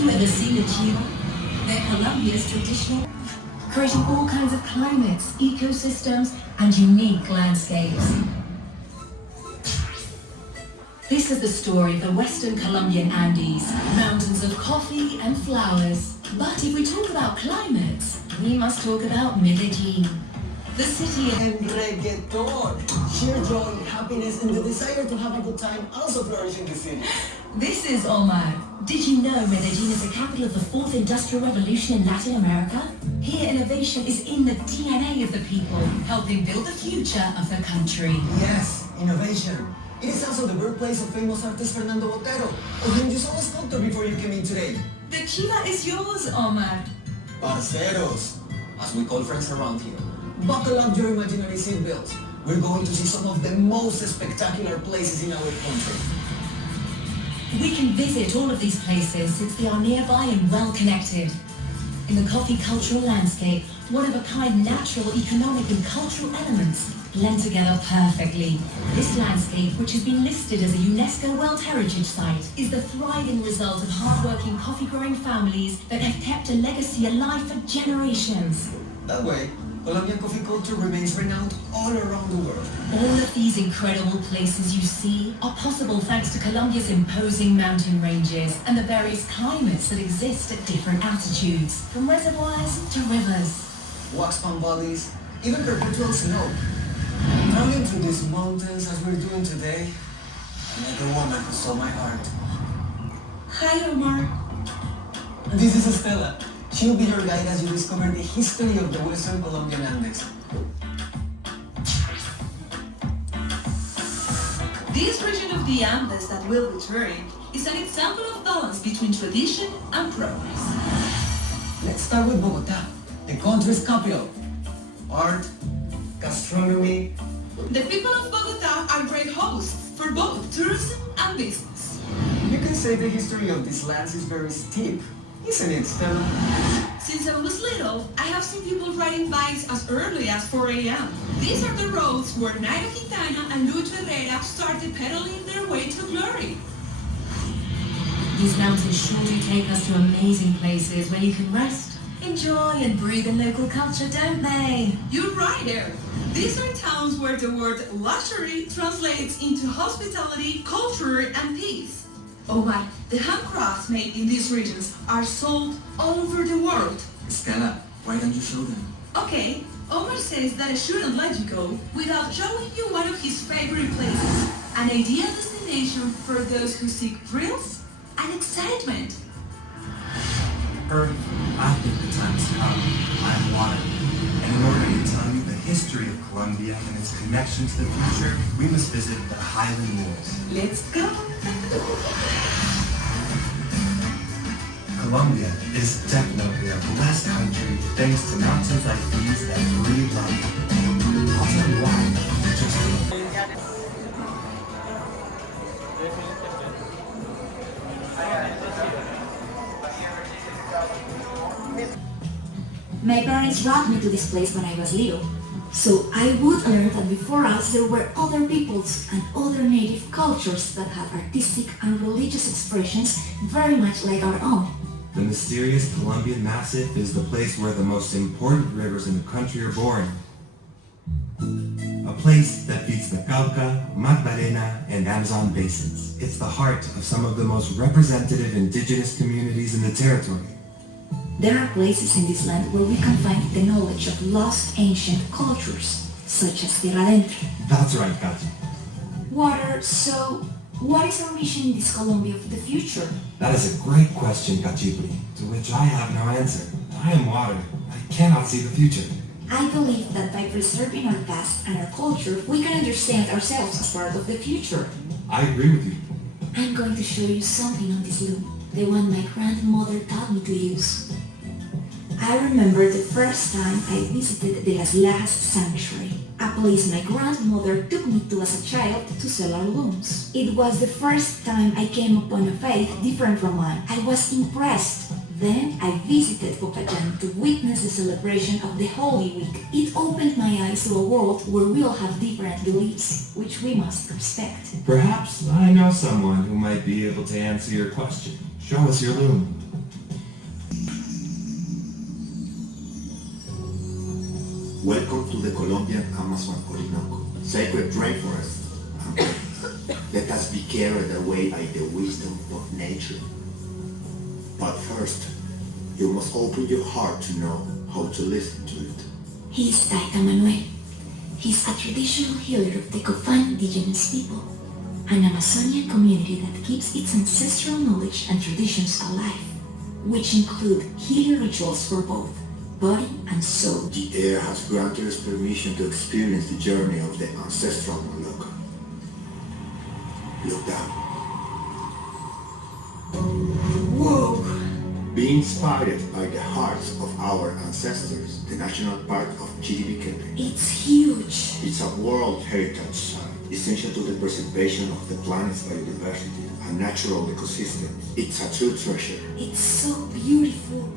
you ever seen a chiva? They're Colombia's traditional, creating all kinds of climates, ecosystems, and unique landscapes. This is the story of the Western Colombian Andes, mountains of coffee and flowers. But if we talk about climates, we must talk about Medellin. The city And reggaeton, sheer joy, happiness, and the desire to have a good time also flourish in the city. This is Omar. Did you know Medellin is the capital of the fourth industrial revolution in Latin America? Here, innovation is in the DNA of the people, helping build the future of the country. Yes, innovation. It is also the birthplace of famous artist Fernando Botero, of whom you saw a sculpture before you came in today. The chiva is yours, Omar. Parceros, as we call friends around here. Buckle up your imaginary seatbelts. We're going to see some of the most spectacular places in our country. We can visit all of these places since they are nearby and well connected. In the coffee cultural landscape, one-of-a-kind natural, economic and cultural elements blend together perfectly. This landscape, which has been listed as a UNESCO World Heritage Site, is the thriving result of hard-working coffee-growing families that have kept a legacy alive for generations. That way, Colombian coffee culture remains renowned all around the world. All of these incredible places you see are possible thanks to Colombia's imposing mountain ranges and the various climates that exist at different altitudes, from reservoirs to rivers. Wax palm valleys, even perpetual snow. Traveling through these mountains as we're doing today, I met a woman who stole my heart. Hi, Omar. This is Estela. She'll be your guide as you discover the history of the Western Colombian Andes. This region of the Andes that we'll be touring is an example of balance between tradition and progress. Let's start with Bogota, the country's capital. Art, gastronomy. The people of Bogota are great hosts for both tourism and business. You can say the history of these lands is very steep, isn't it, Stella? Since I was little, I have seen people riding bikes as early as 4 a.m. These are the roads where Nairo Quintana and Luis Herrera started pedaling their way to glory. These mountains sure do take us to amazing places where you can rest, enjoy and breathe in local culture, don't they? You're right there. These are towns where the word luxury translates into hospitality, culture, and peace. Omar, the handcrafts made in these regions are sold all over the world. Stella, why don't you show them? Okay, Omar says that I shouldn't let you go without showing you one of his favorite places. An ideal destination for those who seek thrills and excitement. Earth, I think the time has come. I am water. And in order to tell you the history of Colombia and its connection to the future, we must visit the Highland Walls. Let's go! Colombia is definitely a blessed country thanks to mountains like these that breathe life. I'll tell you why. Just My parents brought me to this place when I was little, so I would learn that before us there were other peoples and other native cultures that had artistic and religious expressions very much like our own. The mysterious Colombian Massif is the place where the most important rivers in the country are born. A place that feeds the Cauca, Magdalena, and Amazon basins. It's the heart of some of the most representative indigenous communities in the territory. There are places in this land where we can find the knowledge of lost ancient cultures, such as Tierra Adentro. That's right, Katy. Water, so what is our mission in this Colombia of the future? That is a great question, Cachipli, to which I have no answer. I am water. I cannot see the future. I believe that by preserving our past and our culture, we can understand ourselves as part of the future. I agree with you. I'm going to show you something on this loom, the one my grandmother taught me to use. I remember the first time I visited the Las Lajas Sanctuary, a place my grandmother took me to as a child to sell our looms. It was the first time I came upon a faith different from mine. I was impressed. Then I visited Popayán to witness the celebration of the Holy Week. It opened my eyes to a world where we all have different beliefs, which we must respect. Perhaps I know someone who might be able to answer your question. Show us your loom. Welcome to the Colombian Amazon Orinoco, sacred rainforest. Let us be carried away by the wisdom of nature. But first, you must open your heart to know how to listen to it. He is Taita Manuel. He's a traditional healer of the Cofan indigenous people, an Amazonian community that keeps its ancestral knowledge and traditions alive, which include healing rituals for both body and soul. The air has granted us permission to experience the journey of the ancestral Molucca. Look down. Whoa! Be inspired by the hearts of our ancestors, the National Park of Chiribiquete. It's huge. It's a World Heritage Site, essential to the preservation of the planet's biodiversity and natural ecosystems. It's a true treasure. It's so beautiful.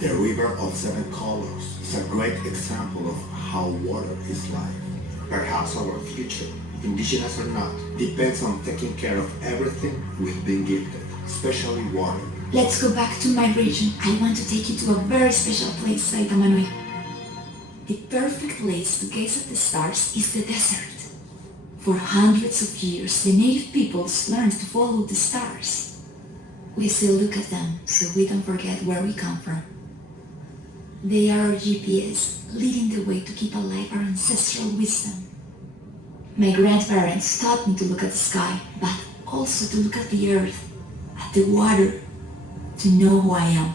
The River of Seven Colors is a great example of how water is life. Perhaps our future, indigenous or not, depends on taking care of everything we've been gifted, especially water. Let's go back to my region. I want to take you to a very special place, Taita Manuel. The perfect place to gaze at the stars is the desert. For hundreds of years, the native peoples learned to follow the stars. We still look at them, so we don't forget where we come from. They are our GPS, leading the way to keep alive our ancestral wisdom. My grandparents taught me to look at the sky, but also to look at the earth, at the water, to know who I am.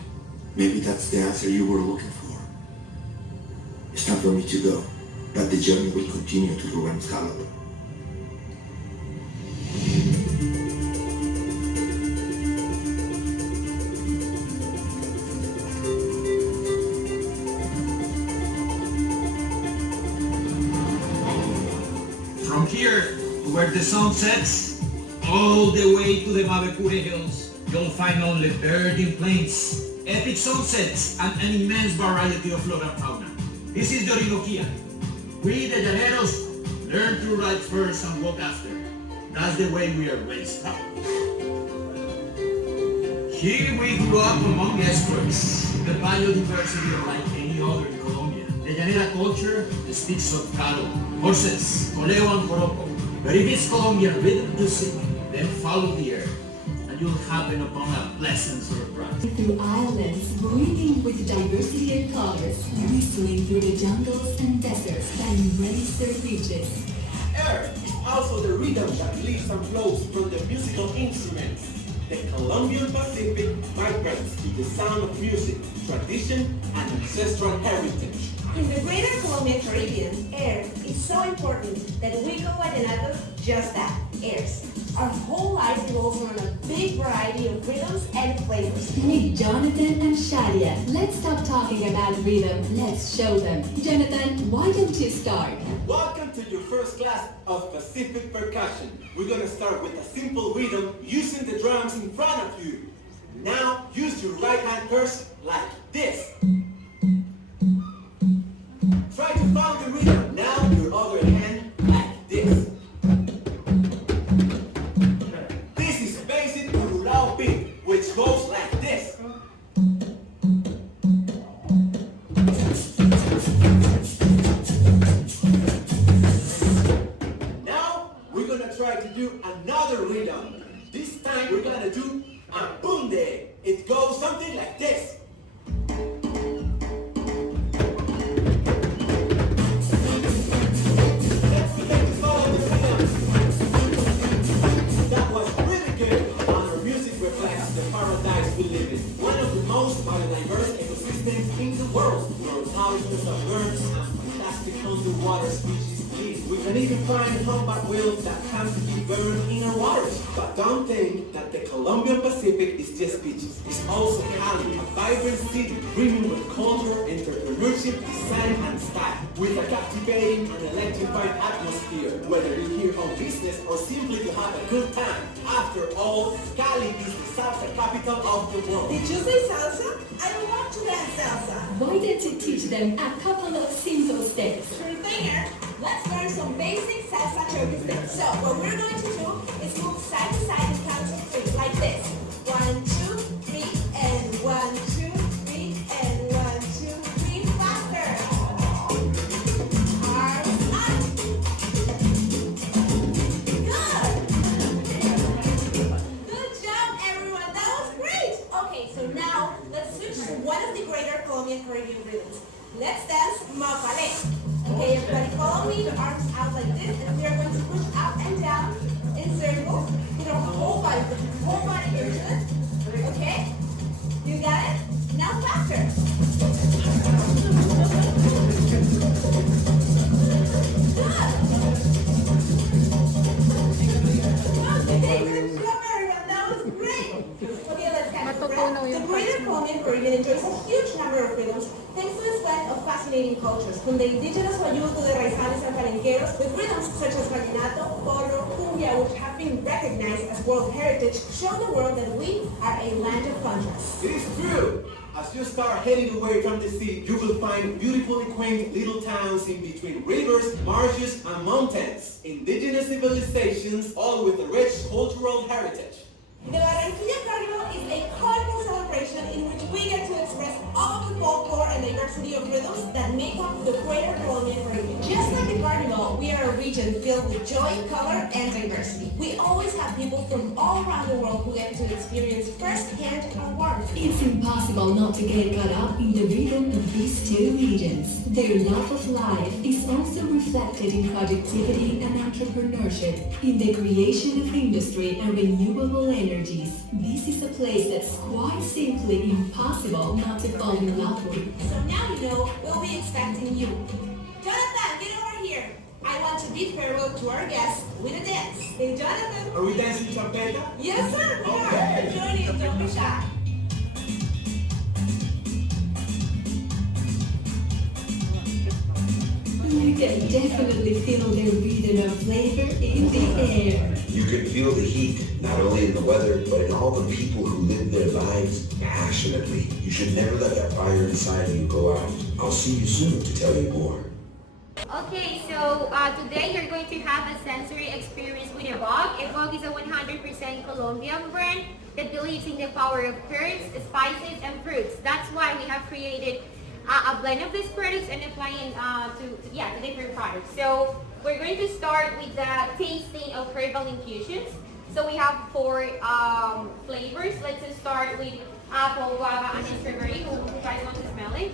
Maybe that's the answer you were looking for. It's time for me to go, but the journey will continue to Ruben's Gallop. From here, to where the sun sets, all the way to the Mavecure Hills, you'll find only virgin plains, epic sunsets, and an immense variety of flora and fauna. This is the Orinoquia. We, the Llaneros, learn to ride first and walk after. That's the way we are raised up. Here we grew up among experts. The biodiversity are like any other in Colombia. The Llanera culture speaks of cattle, horses, coleo and joropo. But if it's Colombian rhythm music, then follow the earth, and you'll happen upon a pleasant surprise. Through islands breathing with diversity of colors, whistling through the jungles and deserts that embrace their beaches. Air is also the rhythm that lives and flows from the musical instruments. The Colombian Pacific vibrates to the sound of music, tradition, and ancestral heritage. In the greater Colombian Caribbean, air is so important that we call vallenato just that, airs. Our whole life revolves around a big variety of rhythms and flavors. Meet Jonathan and Shadia. Let's stop talking about rhythm, let's show them. Jonathan, why don't you start? Welcome to your first class of Pacific percussion. We're gonna start with a simple rhythm using the drums in front of you. Now use your right hand first like this. Try to follow the rhythm. Now your other hand like this. This is basic Urulao beat, which goes like this. Now we're gonna try to do another rhythm. This time we're gonna do a bunde. It goes something like this. Underwater species live. We can even find humpback whales that can be burned in our waters. But don't think that the Colombian Pacific is just beaches. It's also Cali, a vibrant city brimming with culture, entrepreneurship, design, and style. With a captivating and electrifying atmosphere, whether you're here on business or simply to have a good time. After all, Cali is the salsa capital of the world. Did you say salsa? I want to dance salsa. Why don't you teach them a couple of simple steps? Sure thing, Eric. Let's learn some basic salsa choke steps. So what we're going to do is move side to side and count to 3 like this. 1, 2, 3, and 1, 2, 3, and 1, 2, 3, faster. Okay, so now let's switch to one of the greater Colombian Caribbean rhythms. Let's dance Mapale. Okay, everybody follow me, arms out like this, and we are going to push up and down in circles. Put our whole body into it. Okay? You got it? Now faster. Okay, good job, everyone. That was great. Okay, let's catch a breath. The greater Colombian Caribbean enjoys a huge number of rhythms thanks to the blend of fascinating cultures, from the indigenous Wayuu to the raizales and palenqueros, with rhythms such as vallenato, porro, cumbia, which have been recognized as World Heritage, show the world that we are a land of contrasts. It is true. As you start heading away from the sea, you will find beautifully quaint little towns in between rivers, marshes, and mountains. Indigenous civilizations, all with a rich cultural heritage. The Barranquilla Carnival is a colorful celebration in which we get to express all of the folklore and diversity of rhythms that make up the greater Colombian Caribbean. Just like the Carnival, we are a region filled with joy, color, and diversity. We always have people from all around the world who get to experience firsthand our warmth. It's impossible not to get caught up in the rhythm of these two regions. Their love of life is also reflected in productivity and entrepreneurship, in the creation of industry and renewable energies. This is a place that's quite simply impossible not to fall in love with. So now you know we'll be expecting you. Jonathan, get over here. I want to bid farewell to our guests with a dance. Hey, Jonathan. Are we dancing champeta? Yes, sir, we are. Join in, don't be shy. You can definitely feel the rhythm of flavor in the air. You can feel the heat, not only in the weather, but in all the people who live their lives passionately. You should never let that fire inside you go out. I'll see you soon to tell you more. Okay, so today you're going to have a sensory experience with Evoque. Evoque is a 100% Colombian brand that believes in the power of herbs, spices, and fruits. That's why we have created a blend of these products and applying to different products. So we're going to start with the tasting of herbal infusions. So we have 4 flavors. Let's just start with apple, guava, and strawberry. Who guys want to smell it?